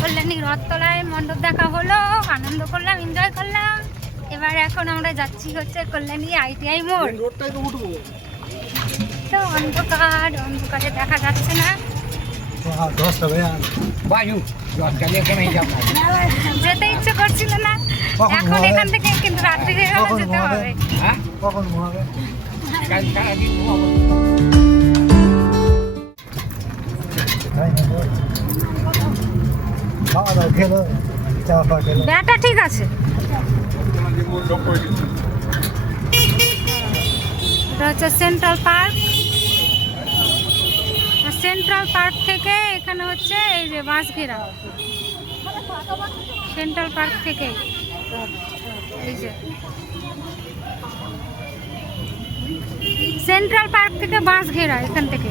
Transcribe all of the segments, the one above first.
কল্যাণী রথতলায় মণ্ডপ দেখা হলো আনন্দ করলাম এনজয় করলাম। এবার এখন আমরা যাচ্ছি হচ্ছে কল্যাণী আইটিআই মোড় তো উঠবো তো অন্ধকার অন্ধকারে দেখা যাচ্ছে না। হ্যাঁ যেতে ইচ্ছে করছিল না। কখন এখন এখান থেকে কিন্তু রাত্রি হয়ে যেতে হবে। হ্যাঁ? কখন ঘুমাবে ব্যাটা ঠিক আছে। এটা হচ্ছে সেন্ট্রাল পার্ক সেন্ট্রাল পার্ক থেকে এখানে হচ্ছে এই যে বাঁশঘেরা সেন্ট্রাল পার্ক থেকে। এই যে। সেন্ট্রাল পার্ক থেকে বাঁশঘেরা এখান থেকে।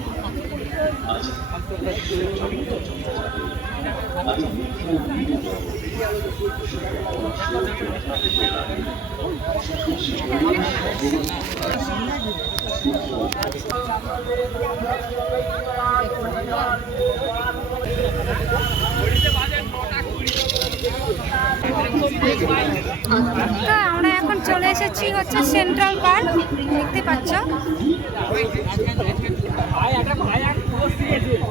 আমরা এখন চলে এসেছি হচ্ছে সেন্ট্রাল পার্ক দেখতে পাচ্ছ। посреди.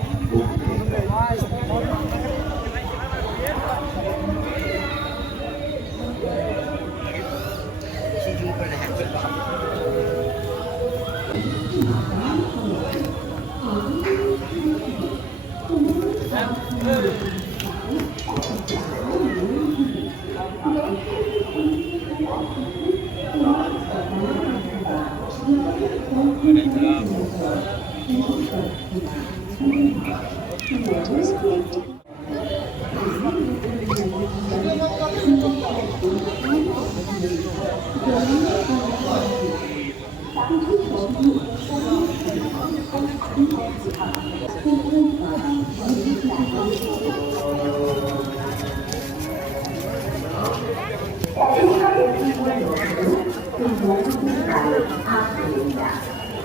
그 모든 사람을 다 드립니다.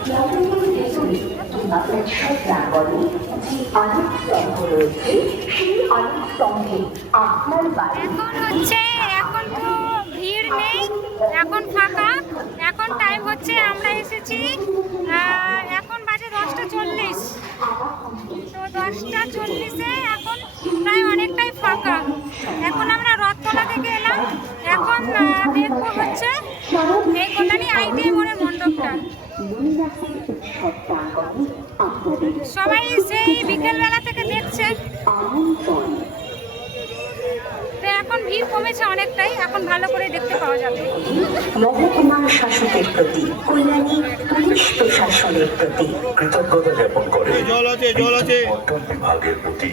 여러분 계속 উৎসব প্রাঙ্গণে যে অনেক স্তম্ভ রয়েছে সেই অনেক স্তম্ভে আপনার বাড়ি হচ্ছে এখন তো ভিড় নেই এখন ফাঁকা এখন টাইম হচ্ছে আমরা এসেছি এখন বাজে দশটা চল্লিশ তো দশটা চল্লিশে এখন প্রায় অনেকটাই ফাঁকা এখন আমরা রথতলা থেকে এলাম এখন দেখব হচ্ছে এই কল্যাণী আইটিআই মোড়ের মণ্ডপটা উৎসব প্রাঙ্গণে আপনাদের সবাই সেই বিকেলবেলা থেকে দেখছে। তো এখন ভিড় কমেছে অনেকটাই এখন ভালো করে দেখতে পাওয়া যাবে। মহকুমার শাসকের প্রতি কল্যাণী পুলিশ প্রশাসনের প্রতি কৃতজ্ঞতা জ্ঞাপন করে। জল আছে, জল আছে। পর্যটন বিভাগের প্রতি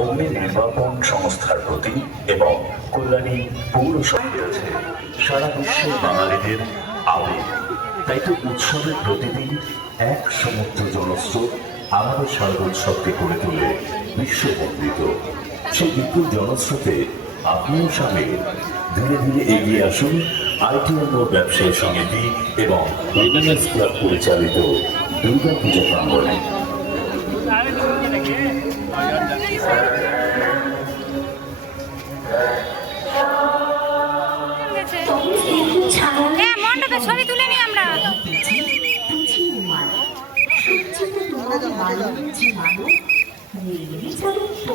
অগ্নি নির্বাপন সংস্থার প্রতি এবং কল্যাণী পৌরসভায় আছে। সারা বিশ্বের বাঙালিদের আবেগ। তাই তো উৎসবের প্রতিদিন এক সমুদ্র জনস্রোত আমাদের শারদোৎসবকে করে তোলে বিশ্ববন্দিত সেই বিপুল জনস্রোতে আপনিও সামিল। ধীরে ধীরে এগিয়ে আসুন আইটিএম ব্যবসায়ী সমিতি এবং উইমেন্স ক্লাব পরিচালিত দুর্গা পূজা প্রাঙ্গণে। হ্যাঁ ছবি তুলে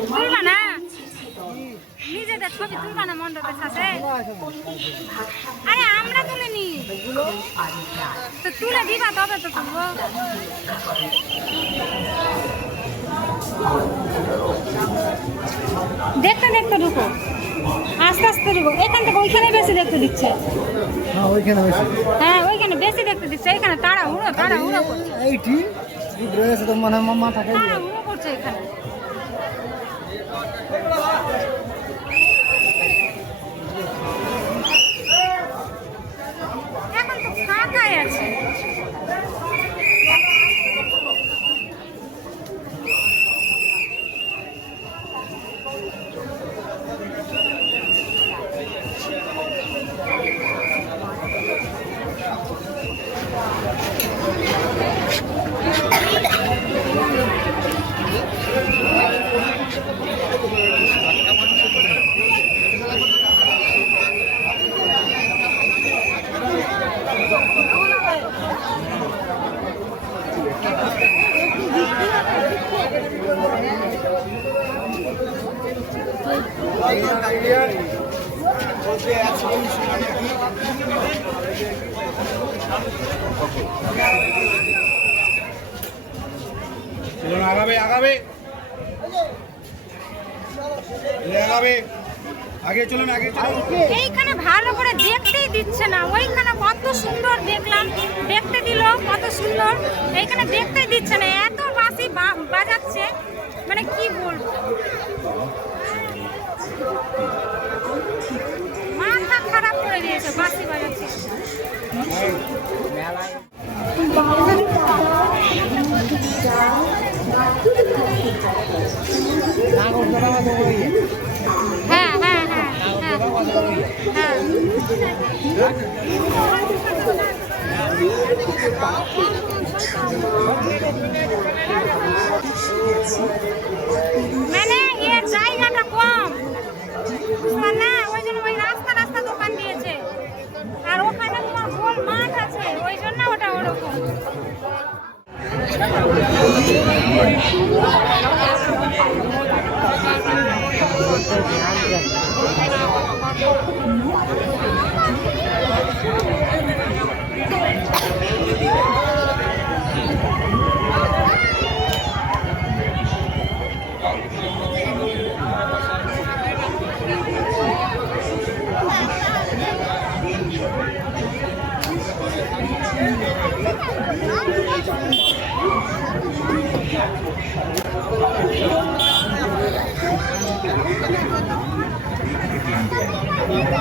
তুলবা না নিজেদের ছবি তুলবা না মণ্ডপের সাথে আরে আমরা তুলে নি তো তুলে দিবা তবে তো তুলবো। দেখতে দেখতে ঢুকো। আস্তে আস্তে ঢুকো। এখান থেকে ওইখানে বেশি দেখতে দিচ্ছে। হ্যাঁ ওইখানে বেশি। হ্যাঁ দেখতে দিচ্ছে। এখানে তাড়া উড়ো তাড়া হুড়ো করছে এইটি রয়েছে তো মনে হয় মামা থাকে হুড়ো করছে এখানে চলুন আগাবে আগাবে। আগাবে। আগে চলুন আগে চলুন। এইখানে ভালো করে দেখতেই দিচ্ছে না। ওইখানে কত সুন্দর দেখলাম। দেখতে দিল, কত সুন্দর। এইখানে দেখতেই দিচ্ছে না। এত বাসি বাজাচ্ছে। মানে কি বলব? হ্যাঁ হ্যাঁ হ্যাঁ হ্যাঁ হ্যাঁ। মানে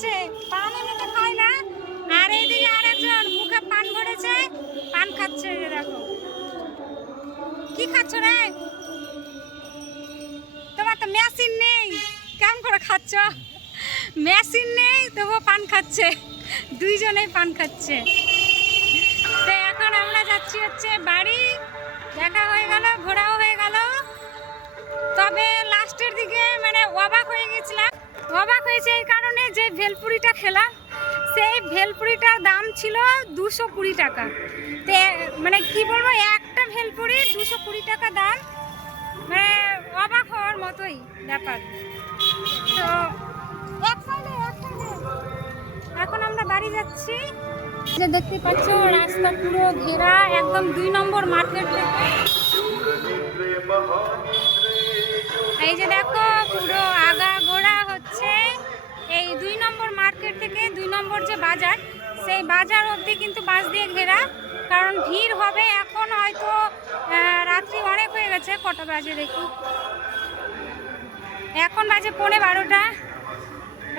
খাচ্ছে পান এমনিতে খায় না। আর এইদিকে আরেকজন মুখে পান ভরেছে পান খাচ্ছে দেখো। কি খাচ্ছ রে? তোমার তো মেশিন নেই। কেমন করে খাচ্ছ? মেশিন নেই, তবুও পান খাচ্ছে। দুইজনেই পান খাচ্ছে। তো এখন আমরা যাচ্ছি হচ্ছে বাড়ি। দেখা হয়ে গেল, ঘোরাও হয়ে গেল। তবে লাস্টের দিকে মানে অবাক হয়ে গেছিলাম। অবাক হয়েছে এই কারণে যে ভেলপুরিটা খেলাম, সেই ভেলপুরিটার দাম ছিল দুশো কুড়ি টাকা। তো মানে কি বলব, একটা ভেলপুরি দুশো কুড়ি টাকা দাম। মানে অবাক হওয়ার মতোই ব্যাপার। তো এখন আমরা বাড়ি যাচ্ছি। যে দেখতে পাচ্ছ, রাস্তা পুরো ঘেরা, একদম দুই নম্বর মার্কেট এই যে দেখো, পুরো মার্কেট থেকে দুই নম্বর যে বাজার, সেই বাজার অবধি কিন্তু বাস দিয়ে ঘেরা। কারণ ভিড় হবে এখন হয়তো রাত্রি অনেক হয়ে গেছে, কটা বাজে দেখি। এখন বাজে পৌনে বারোটা।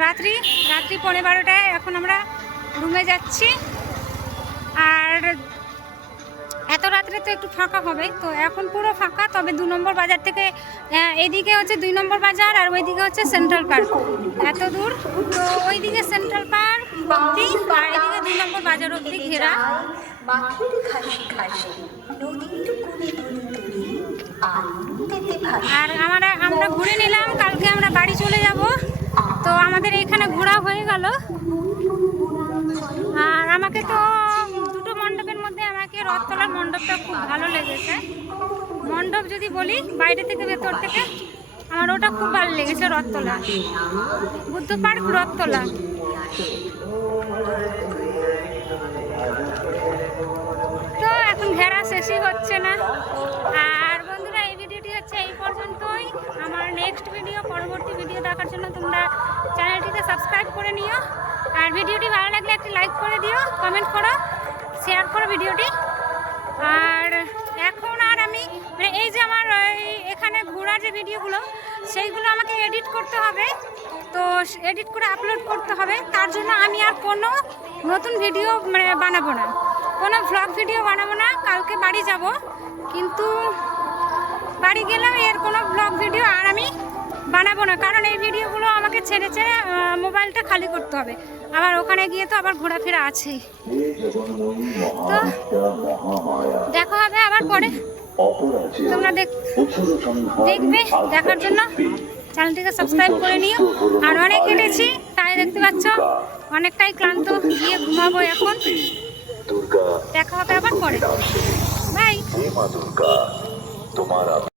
রাত্রি রাত্রি পৌনে বারোটায় এখন আমরা রুমে যাচ্ছি। আর রাত্রে তো একটু ফাঁকা হবে। তো এখন পুরো ফাঁকা, তবে দু নম্বর বাজার থেকে এদিকে হচ্ছে দুই নম্বর বাজার আর ওইদিকে হচ্ছে সেন্ট্রাল পার্ক এত দূর, তো ওইদিকে সেন্ট্রাল পার্ক এদিকে দুই নম্বর বাজার অবধি ঘেরা। আর আমরা আমরা ঘুরে নিলাম, কালকে আমরা বাড়ি চলে যাব। তো আমাদের এখানে ঘোরা হয়ে গেল। আর আমাকে তো রথতলার মণ্ডপটা খুব ভালো লেগেছে। মণ্ডপ যদি বলি, বাইরে থেকে ভেতর থেকে আমার ওটা খুব ভালো লেগেছে রথতলা। বুদ্ধ পার্ক রথতলা। তো এখন ঘেরা শেষই হচ্ছে না। আর বন্ধুরা, এই ভিডিওটি হচ্ছে এই পর্যন্তই। আমার নেক্সট ভিডিও পরবর্তী ভিডিও দেখার জন্য তোমরা চ্যানেলটিকে সাবস্ক্রাইব করে নিও। আর ভিডিওটি ভালো লাগলে একটি লাইক করে দিও কমেন্ট করো শেয়ার করো ভিডিওটি। মানে এই যে আমার এখানে ঘোরা যে ভিডিওগুলো, সেইগুলো আমাকে এডিট করতে হবে। তো এডিট করে আপলোড করতে হবে। তার জন্য আমি আর কোনো নতুন ভিডিও মানে বানাবো না। কোনো ভ্লগ ভিডিও বানাবো না। কালকে বাড়ি যাব। কিন্তু বাড়ি গেলেও এর কোনো ব্লগ ভিডিও আর আমি বানাবো না। কারণ এই ভিডিওগুলো আমাকে ছেড়ে ছেড়ে মোবাইলটা খালি করতে হবে। আবার ওখানে গিয়ে তো আবার ঘোরাফেরা আছেই। তো দেখা হবে আবার পরে। তোমরা দেখ দেখবে দেখার জন্য চ্যানেলটিকে সাবস্ক্রাইব করে নিও। আর অনেক হেঁটেছি তাই দেখতে পাচ্ছ। অনেকটাই ক্লান্ত গিয়ে ঘুমাবো এখন। দেখা হবে আবার পরে। বাই। তোমার